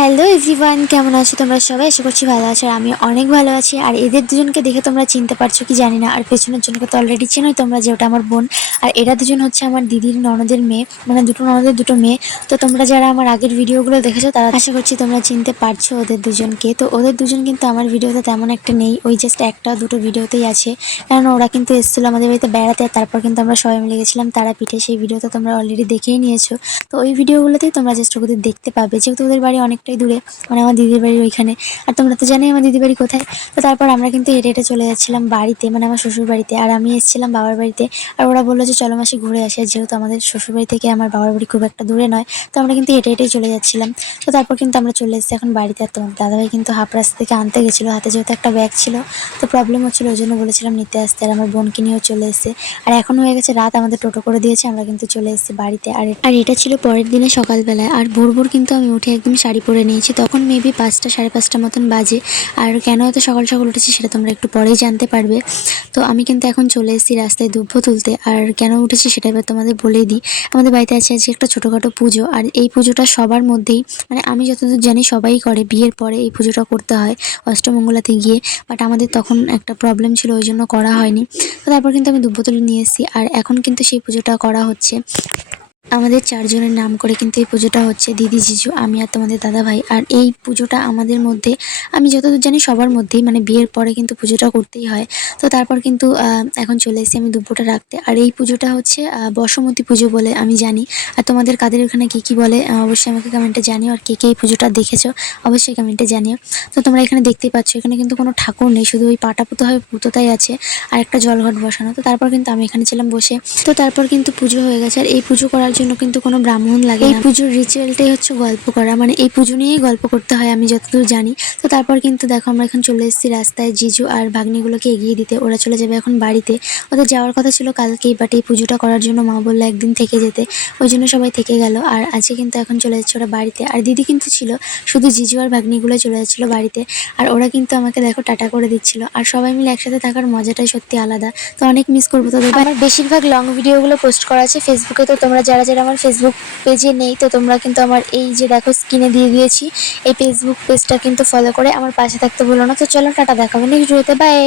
Hello everyone, কেমন আছো তোমরা সবাই? আশা করছি ভালো আছো। আর আমি অনেক ভালো আছি। আর এদের দুজনকে দেখে তোমরা চিনতে পারছো কি জানি না, আর পেছনের জনকে তো অলরেডি চেনোই তোমরা, যে ওটা আমার বোন। আর এরা দুজন হচ্ছে আমার দিদির ননদের মেয়ে, মানে দুটো ননদের দুটো মেয়ে। তো তোমরা যারা আমার আগের ভিডিওগুলো দেখেছো তারা আশা করছি তোমরা চিনতে পারছো ওদের দুজনকে। তো ওদের দুজন কিন্তু আমার ভিডিওতে তেমন একটা নেই, ওই জাস্ট একটা দুটো ভিডিওতেই আছে। কারণ ওরা কিন্তু এসেছিলো আমাদের বাড়িতে বেড়াতে, আর তারপর কিন্তু আমরা সবাই মিলে গেছিলাম তারাপীঠে। সেই ভিডিওতে তোমরা অলরেডি দেখেই নিয়েছো। তো ওই ভিডিওগুলোতেই তোমরা জাস্ট ওদের দেখতে পাবে, যেহেতু ওদের বাড়ি অনেকটাই দূরে, মানে আমার দিদির বাড়ির ওইখানে। আর তোমরা তো জানোই আমার দিদির বাড়ি কোথায়। তো তারপর আমরা কিন্তু হেঁটে হেঁটে চলে যাচ্ছিলাম বাড়িতে, মানে আমার শ্বশুর বাড়িতে। আর আমি এসেছিলাম বাবার বাড়িতে। আর ওরা বললো যে চলো মাসি ঘুরে আসে, যেহেতু আমাদের শ্বশুর বাড়ি থেকে আমার বাবার বাড়ি খুব একটা দূরে নয়। তো আমরা কিন্তু হেঁটে হেঁটেই চলে যাচ্ছিলাম। তো তারপর কিন্তু আমরা চলে এসেছি এখন বাড়িতে। আর তোমার দাদাভাই কিন্তু হাফ রাস্তা থেকে আনতে গেছিলো, হাতে যেহেতু একটা ব্যাগ ছিল, তো প্রবলেম হচ্ছিলো, ওই জন্য বলেছিলাম নিতে আসতে। আর আমার বোনকে নিয়েও চলে এসেছে। আর এখন হয়ে গেছে রাত, আমাদের টোটো করে দিয়েছে, আমরা কিন্তু চলে এসেছি বাড়িতে। আর এটা ছিল পরের দিনে সকালবেলায়। আর ভোর ভোর কিন্তু আমি উঠে একদম শাড়ি পরে নিয়েছি, তখন মেবি 5টা সাড়ে 5টা মতন বাজে। আর কেন এত সকাল সকাল উঠেছি সেটা তোমরা একটু পরেই জানতে পারবে। তো আমি কিন্তু এখন চলে এসেছি রাস্তায় দুব্বো তুলতে। আর কেন উঠেছি সেটা এবার তোমাদের বলেই দিই। আমাদের বাড়িতে আছে আজকে একটা ছোটোখাটো পুজো। আর এই পুজোটা সবার মধ্যেই, মানে আমি যতদূর জানি সবাই করে, বিয়ের পরে এই পুজোটা করতে হয় অষ্টমঙ্গলাতে গিয়ে। বাট আমাদের তখন একটা প্রবলেম ছিল, ওই জন্য করা হয়নি। তো তারপর কিন্তু আমি দুব্বো তুলে নিয়ে এসেছি। আর এখন কিন্তু সেই পুজোটা করা হচ্ছে। আমাদের 4 জনের নাম করে কিন্তু এই পুজোটা হচ্ছে, দিদি, জিজু, আমি আর তোমাদের দাদা ভাই। আর এই পুজোটা আমাদের মধ্যে, আমি যতদূর জানি সবার মধ্যেই, মানে বিয়ের পরে কিন্তু পুজোটা করতেই হয়। তো তারপর কিন্তু এখন চলে এসেছি আমি দুব্বোটা রাখতে। আর এই পুজোটা হচ্ছে বসুমতী পুজো বলে আমি জানি। আর তোমাদের কাদের ওখানে কী কী বলে অবশ্যই আমাকে কমেন্টে জানিও। আর কে কে এই পুজোটা দেখেছো অবশ্যই কমেন্টে জানিও। তো তোমরা এখানে দেখতেই পাচ্ছ, এখানে কিন্তু কোনো ঠাকুর নেই, শুধু ওই পাটা পুতো হয় পুতোটাই আছে, আর একটা জলঘট বসানো। তো তারপর কিন্তু আমি এখানে ছিলাম বসে। তো তারপর কিন্তু পুজো হয়ে গেছে। আর এই পুজো করার জন্য কিন্তু কোনো ব্রাহ্মণ লাগে না। এই পুজোর রিচুয়ালটাই হচ্ছে গল্প করা, মানে এই পুজো নিয়েই গল্প করতে হয় আমি যতদূর জানি। তো তারপর কিন্তু দেখো আমরা এখন চলে এসেছি রাস্তায় জিজু আর ভাগ্নিগুলোকে এগিয়ে দিতে। ওরা চলে যাবে এখন বাড়িতে, ওদের যাওয়ার কথা ছিল কালকেই, বাট এই পুজোটা করার জন্য মা বললো একদিন থেকে যেতে, ওই জন্য সবাই থেকে গেল। আর আজকে কিন্তু এখন চলে যাচ্ছে ওরা বাড়িতে। আর দিদি কিন্তু ছিল, শুধু জিজু আর ভাগ্নিগুলো চলে যাচ্ছিলো বাড়িতে। আর ওরা কিন্তু আমাকে দেখো টাটা করে দিচ্ছিল। আর সবাই মিলে একসাথে থাকার মজাটাই সত্যি আলাদা। তো অনেক মিস করবো তোদের। আমার বেশিরভাগ লং ভিডিওগুলো পোস্ট করা আছে ফেসবুকে। তো তোমরা যারা যারা আমার ফেসবুক পেজে নেই, তো তোমরা কিন্তু আমার এই যে দেখো স্ক্রিনে দিয়ে দিয়েছি, এই ফেসবুক পেজটা কিন্তু ফলো করে আমার পাশে থাকতে ভুলো না। তো চলো টাটা, দেখাবে নেক্সট ভিডিওতে, বাই।